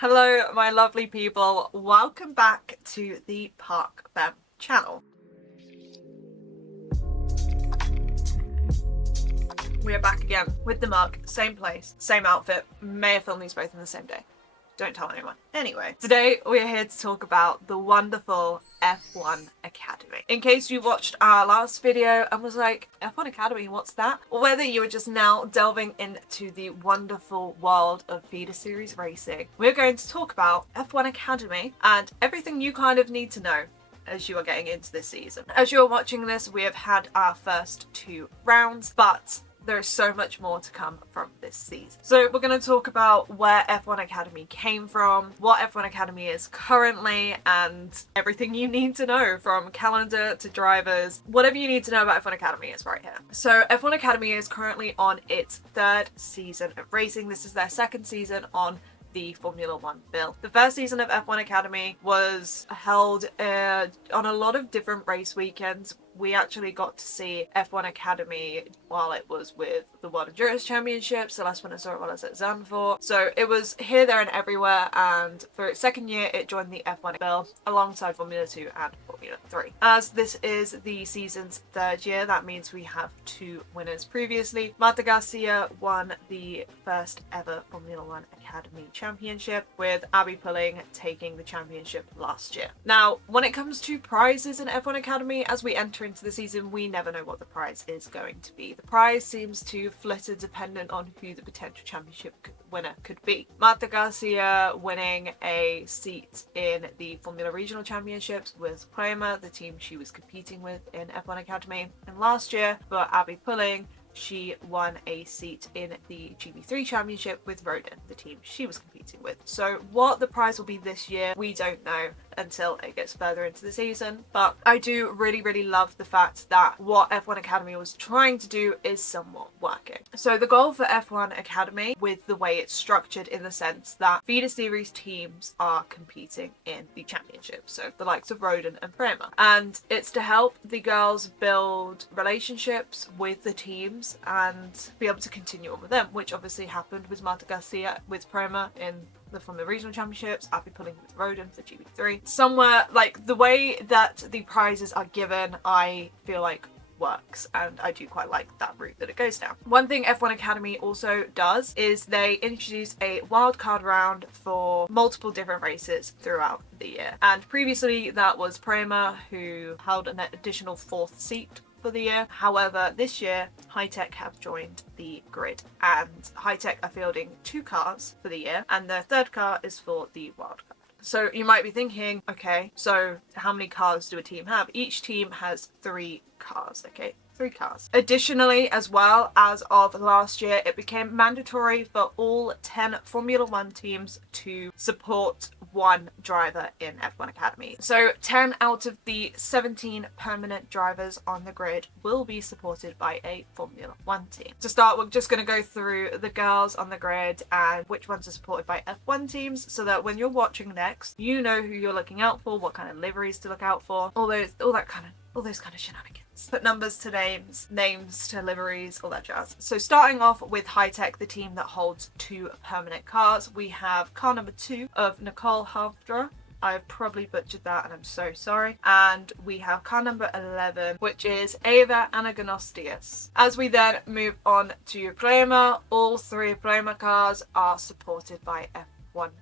Hello, my lovely people. Welcome back to the Parc Femme channel. We are back again with the mug, same place, same outfit. May have filmed these both in the same day. Don't tell anyone. Anyway, today we're here to talk about the wonderful F1 Academy. In case you watched our last video and was like, F1 Academy, what's that? Or whether you are just now delving into the wonderful world of feeder series racing, we're going to talk about F1 Academy and everything you kind of need to know as you are getting into this season. As you're watching this, we have had our first 2 rounds, but there is so much more to come from this season. So we're going to talk about where F1 Academy came from, what F1 Academy is currently, and everything you need to know from calendar to drivers. Whatever you need to know about F1 Academy is right here. So F1 Academy is currently on its 3rd season of racing. This is their 2nd season on the Formula 1 bill. The first season of F1 Academy was held on a lot of different race weekends. We actually got to see F1 Academy while it was with the World Endurance Championships. The last one I saw it while I was at Zandvoort. So it was here, there and everywhere, and for its 2nd year it joined the F1 bill alongside Formula 2 and Formula 3. As this is the season's 3rd year, that means we have 2 winners previously. Marta Garcia won the first ever Formula 1 Academy Championship, with Abby Pulling taking the championship last year. Now, when it comes to prizes in F1 Academy, as we enter into the season, we never know what the prize is going to be. The prize seems to flitter dependent on who the potential championship winner could be. Marta Garcia winning a seat in the Formula Regional Championships with Prema, the team she was competing with in F1 Academy. And last year, for Abby Pulling, she won a seat in the GB3 Championship with Rodin, the team she was competing with. So what the prize will be this year, we don't know until it gets further into the season. But I do really love the fact that what F1 Academy was trying to do is somewhat working. So the goal for F1 Academy, with the way it's structured in the sense that feeder series teams are competing in the championship, so the likes of Rodin and Prema, and it's to help the girls build relationships with the teams and be able to continue on with them, which obviously happened with Marta Garcia with Prema in from the regional championships, Abby Pulling with Rodin for GB3. Somewhere like the way that the prizes are given, I feel like works, and I do quite like that route that it goes down. One thing F1 Academy also does is they introduce a wildcard round for multiple different races throughout the year, and previously that was Prema, who held an additional 4th seat for the year. However, this year High Tech have joined the grid, and High Tech are fielding 2 cars for the year, and their 3rd car is for the wildcard. So you might be thinking, okay, so how many cars do a team have? Each team has 3 cars, okay? 3 cars. Additionally, as well, as of last year, it became mandatory for all 10 Formula 1 teams to support 1 driver in F1 Academy. So 10 out of the 17 permanent drivers on the grid will be supported by a Formula 1 team. To start, we're just going to go through the girls on the grid and which ones are supported by F1 teams, so that when you're watching next, you know who you're looking out for, what kind of liveries to look out for, all those kind of shenanigans. Put numbers to names to liveries, all that jazz. So starting off with High Tech, the team that holds 2 permanent cars, we have car number 2 of Nicole Havdra. I've probably butchered that and I'm so sorry. And we have car number 11, which is Eva Anagnostius. As we then move on to Prema, all 3 Prema cars are supported by F1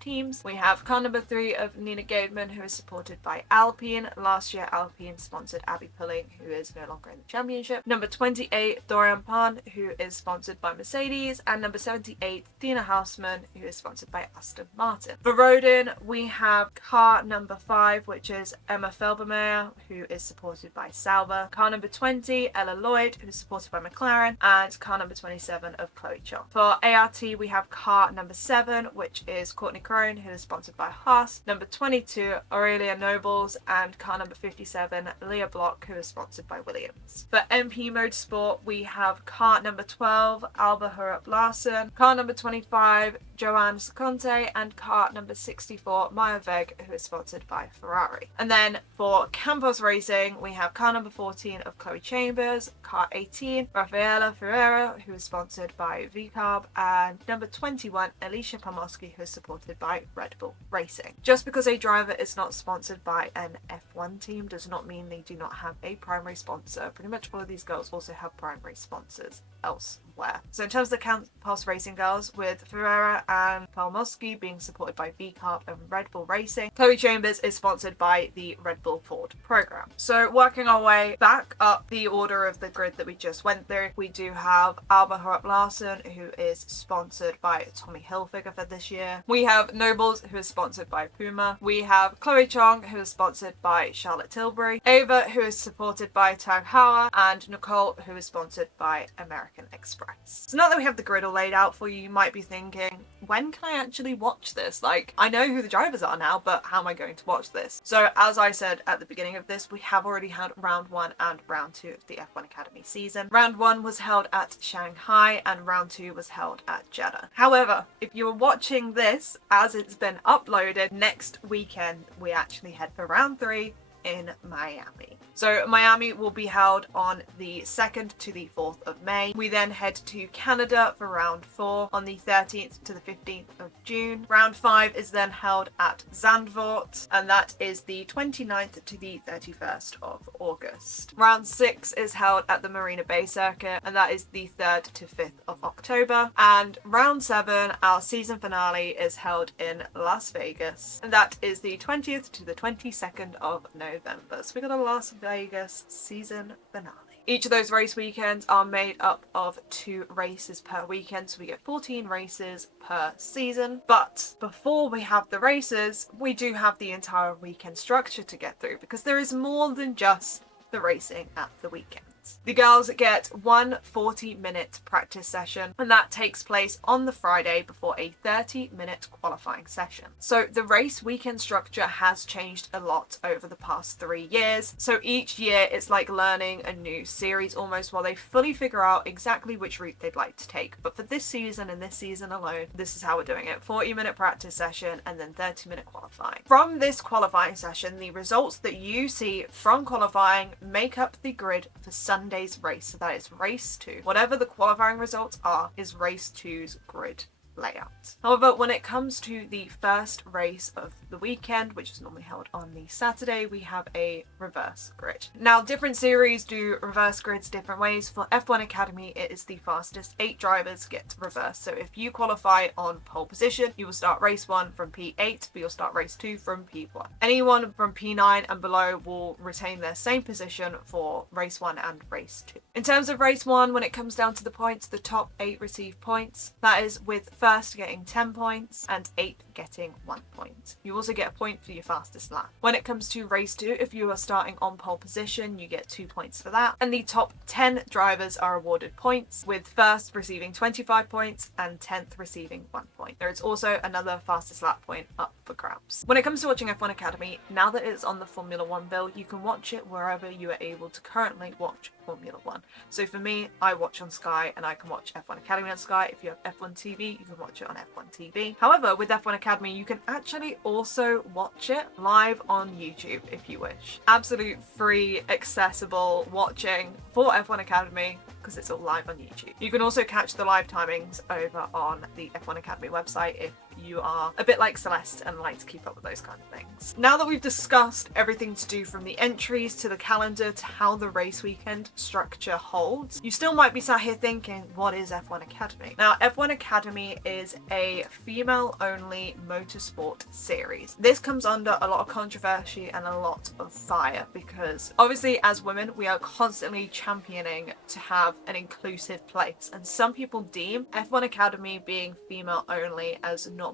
teams. We have car number 3 of Nina Gaidman, who is supported by Alpine. Last year Alpine sponsored Abby Pulling, who is no longer in the championship. Number 28, Dorian Pan, who is sponsored by Mercedes, and number 78, Tina Hausman, who is sponsored by Aston Martin. For Rodin, we have car number 5, which is Emma Felbermeyer, who is supported by Sauber. Car number 20, Ella Lloyd, who is supported by McLaren, and car number 27 of Chloe Chong. For ART, we have car number 7, which is Courtney Crone, who is sponsored by Haas. Number 22, Aurelia Nobles, and car number 57, Leah Block, who is sponsored by Williams. For MP Motorsport, we have car number 12, Alba Hurup Larsen, car number 25, Joanne Seconte, and car number 64, Maya Veg, who is sponsored by Ferrari. And then for Campos Racing, we have car number 14 of Chloe Chambers, car 18, Rafaela Ferreira, who is sponsored by VCARB, and number 21, Alicia Pomoski, who is supported by Red Bull Racing. Just because a driver is not sponsored by an F1 team does not mean they do not have a primary sponsor. Pretty much all of these girls also have primary sponsors elsewhere. So in terms of the Campos Racing girls, with Ferreira and Pomoski being supported by VCARB and Red Bull Racing, Chloe Chambers is sponsored by the Red Bull Ford program. So working our way back up the order of the grid that we just went through, we do have Alba Horup Larsen, who is sponsored by Tommy Hilfiger for this year. We have Nobles, who is sponsored by Puma. We have Chloe Chong, who is sponsored by Charlotte Tilbury. Ava, who is supported by Tag Heuer, and Nicole, who is sponsored by American Express. So now that we have the grid all laid out for you, you might be thinking, when can I actually watch this? Like, I know who the drivers are now, but how am I going to watch this? So as I said at the beginning of this, we have already had round 1 and round 2 of the F1 Academy season. Round 1 was held at Shanghai and round 2 was held at Jeddah. However, if you are watching this as it's been uploaded, next weekend we actually head for round 3 in Miami. So Miami will be held on the 2nd to the 4th of May. We then head to Canada for round 4 on the 13th to the 15th of June. Round 5 is then held at Zandvoort, and that is the 29th to the 31st of August. Round 6 is held at the Marina Bay Circuit, and that is the 3rd to 5th of October. And round 7, our season finale, is held in Las Vegas, and that is the 20th to the 22nd of November. So we got a Las Vegas season finale. Each of those race weekends are made up of 2 races per weekend, so we get 14 races per season. But before we have the races, we do have the entire weekend structure to get through, because there is more than just the racing at the weekend. The girls get one 40-minute practice session, and that takes place on the Friday before a 30-minute qualifying session. So the race weekend structure has changed a lot over the past 3 years. So each year it's like learning a new series almost, while they fully figure out exactly which route they'd like to take. But for this season and this season alone, this is how we're doing it. 40-minute practice session and then 30-minute qualifying. From this qualifying session, the results that you see from qualifying make up the grid for Sunday's race. So that is race 2. Whatever the qualifying results are is race 2's grid layout. However, when it comes to the first race of the weekend, which is normally held on the Saturday, we have a reverse grid. Now, different series do reverse grids different ways. For F1 Academy, it is the fastest. 8 drivers get reverse. So if you qualify on pole position, you will start race 1 from P8, but you'll start race 2 from P1. Anyone from P9 and below will retain their same position for race 1 and race 2. In terms of race 1, when it comes down to the points, the top 8 receive points. That is with first getting 10 points and 8 getting 1 point. You also get a point for your fastest lap. When it comes to race 2, if you are starting on pole position, you get 2 points for that. And the top 10 drivers are awarded points, with first receiving 25 points and 10th receiving 1 point. There is also another fastest lap point up for grabs. When it comes to watching F1 Academy, now that it's on the Formula 1 bill, you can watch it wherever you are able to currently watch Formula 1. So for me, I watch on Sky and I can watch F1 Academy on Sky. If you have F1 TV, you can watch it on F1 TV. However, with F1 Academy, you can actually also watch it live on YouTube if you wish. Absolute free, accessible watching for F1 Academy, because it's all live on YouTube. You can also catch the live timings over on the F1 Academy website if you are a bit like Celeste and like to keep up with those kind of things. Now that we've discussed everything to do from the entries to the calendar to how the race weekend structure holds, you still might be sat here thinking, what is F1 Academy? Now, F1 Academy is a female-only motorsport series. This comes under a lot of controversy and a lot of fire, because obviously as women, we are constantly championing to have an inclusive place, and some people deem F1 Academy being female only as not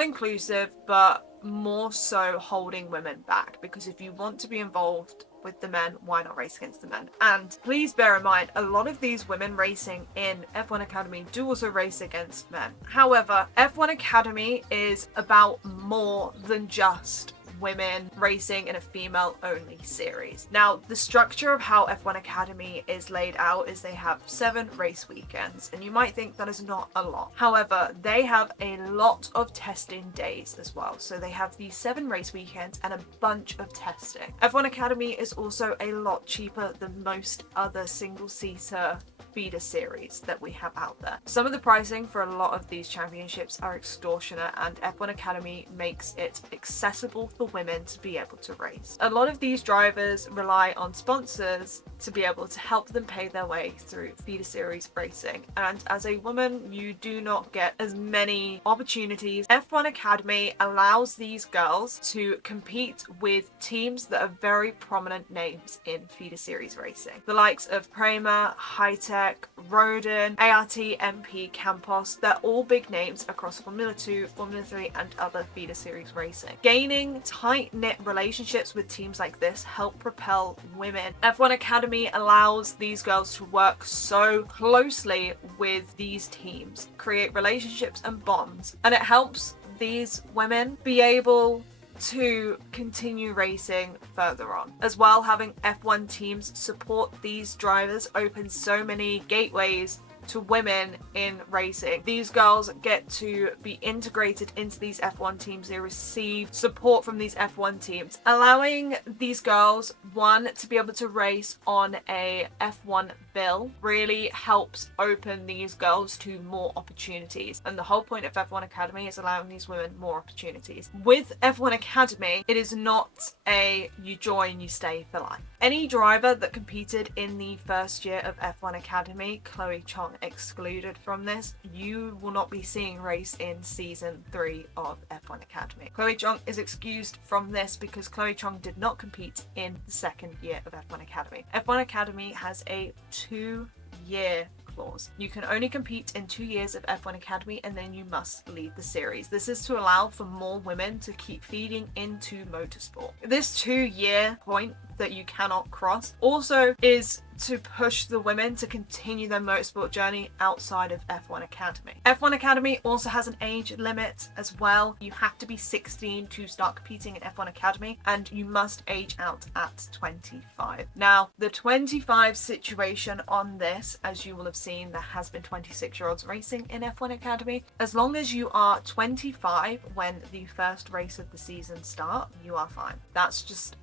inclusive, but more so holding women back, because if you want to be involved with the men, why not race against the men? And please bear in mind, a lot of these women racing in F1 Academy do also race against men. However, F1 Academy is about more than just women racing in a female-only series. Now, the structure of how F1 Academy is laid out is they have 7 race weekends, and you might think that is not a lot. However, they have a lot of testing days as well. So they have these 7 race weekends and a bunch of testing. F1 Academy is also a lot cheaper than most other single-seater feeder series that we have out there. Some of the pricing for a lot of these championships are extortionate, and F1 Academy makes it accessible for women to be able to race. A lot of these drivers rely on sponsors to be able to help them pay their way through feeder series racing, and as a woman you do not get as many opportunities. F1 Academy allows these girls to compete with teams that are very prominent names in feeder series racing. The likes of Prema, Hitech, Rodin, ART, MP, Campos, they're all big names across Formula 2, Formula 3 and other feeder series racing. Gaining tight-knit relationships with teams like this help propel women. F1 Academy allows these girls to work so closely with these teams, create relationships and bonds, and it helps these women be able to continue racing further on. As well, having F1 teams support these drivers opens so many gateways to women in racing. These girls get to be integrated into these F1 teams. They receive support from these F1 teams, allowing these girls, one, to be able to race on a F1 bill really helps open these girls to more opportunities. And the whole point of F1 Academy is allowing these women more opportunities. With F1 Academy, it is not a you join, you stay for life. Any driver that competed in the first year of F1 Academy, Chloe Chong excluded from this, you will not be seeing race in season 3 of F1 Academy. Chloe Chong is excused from this because Chloe Chong did not compete in the second year of F1 Academy. F1 Academy has a 2-year clause. You can only compete in 2 years of F1 Academy and then you must leave the series. This is to allow for more women to keep feeding into motorsport. This 2-year point that you cannot cross also is to push the women to continue their motorsport journey outside of F1 Academy. F1 Academy also has an age limit as well. You have to be 16 to start competing in F1 Academy and you must age out at 25. Now, the 25 situation on this, as you will have seen, there has been 26-year-olds racing in F1 Academy. As long as you are 25 when the first race of the season start, you are fine. That's just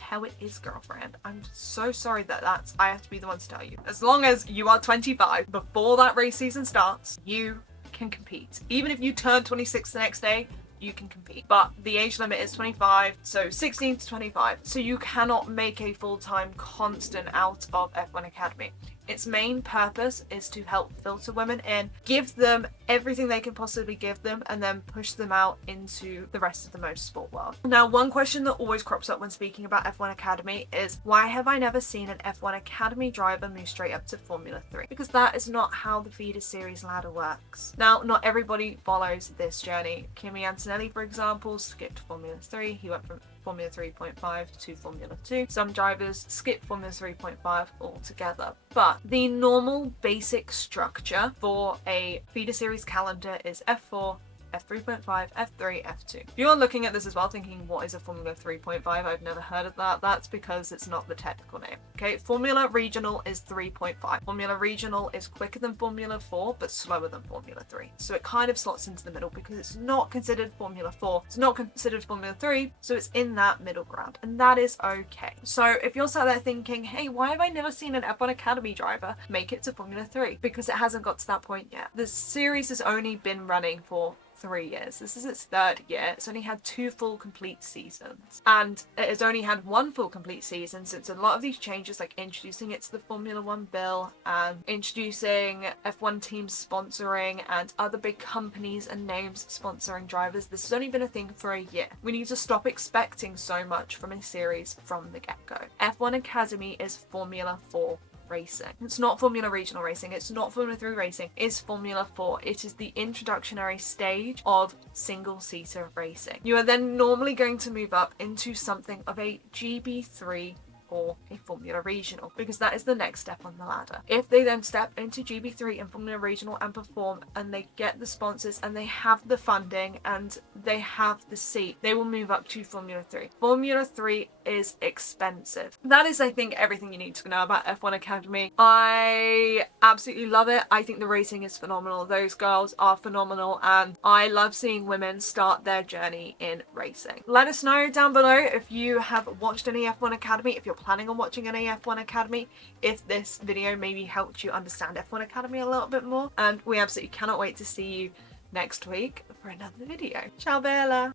how it is, girlfriend. I'm so sorry that I have to be the one to tell you. As long as you are 25 before that race season starts, you can compete. Even if you turn 26 the next day, you can compete. But the age limit is 25, so 16 to 25. So you cannot make a full-time constant out of F1 Academy. Its main purpose is to help filter women in, give them everything they can possibly give them, and then push them out into the rest of the motorsport world. Now, one question that always crops up when speaking about F1 Academy is, why have I never seen an F1 Academy driver move straight up to Formula 3? Because that is not how the feeder series ladder works. Now, not everybody follows this journey. Kimi Antonelli, for example, skipped Formula 3. He went from Formula 3.5 to Formula 2. Some drivers skip Formula 3.5 altogether. But the normal basic structure for a feeder series calendar is F4, F3.5, F3, F2. If you're looking at this as well thinking, what is a Formula 3.5? I've never heard of that. That's because it's not the technical name. Okay, Formula Regional is 3.5. Formula Regional is quicker than Formula 4, but slower than Formula 3. So it kind of slots into the middle because it's not considered Formula 4. It's not considered Formula 3, so it's in that middle ground, and that is okay. So if you're sat there thinking, hey, why have I never seen an F1 Academy driver make it to Formula 3? Because it hasn't got to that point yet. The series has only been running for 3 years. This is its 3rd year. It's only had 2 full complete seasons, and it has only had 1 full complete season since a lot of these changes, like introducing it to the Formula 1 bill and introducing F1 teams sponsoring and other big companies and names sponsoring drivers. This has only been a thing for a year. We need to stop expecting so much from a series from the get-go. F1 Academy is Formula 4 racing. It's not Formula Regional racing, it's not Formula 3 racing, it's Formula 4. It is the introductionary stage of single-seater racing. You are then normally going to move up into something of a GB3 or a Formula Regional, because that is the next step on the ladder. If they then step into GB3 and Formula Regional and perform, and they get the sponsors and they have the funding and they have the seat, they will move up to Formula 3. Formula 3 is expensive. That is, I think, everything you need to know about F1 Academy. I absolutely love it. I think the racing is phenomenal. Those girls are phenomenal, and I love seeing women start their journey in racing. Let us know down below if you have watched any F1 Academy, if you're planning on watching any F1 Academy, if this video maybe helped you understand F1 Academy a little bit more. And we absolutely cannot wait to see you next week for another video. Ciao Bella!